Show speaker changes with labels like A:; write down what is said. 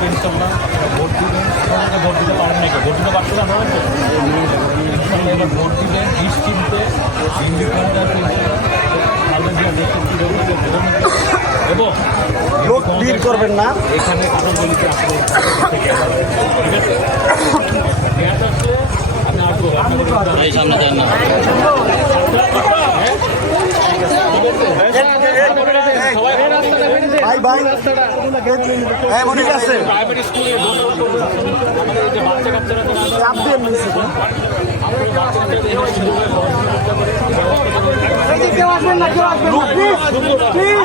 A: আজকে ইনশাল্লাহ ভোট দিবেন আপনারা ভোট দিতে পারেন নাকি ভোট দিতে পারছিলেন আপনারা ভোট দিবেন নিশ্চিন্তে এবং লোক ভিড় করবেন না এখানে কথা বলিতে আসলে ঠিক আপনি সামনে যান ভাই কাচ্চারা যারা আছে, চাপ দিয়ে। কেউ আসবেন না কেউ আসবেন না প্লিজ প্লিজ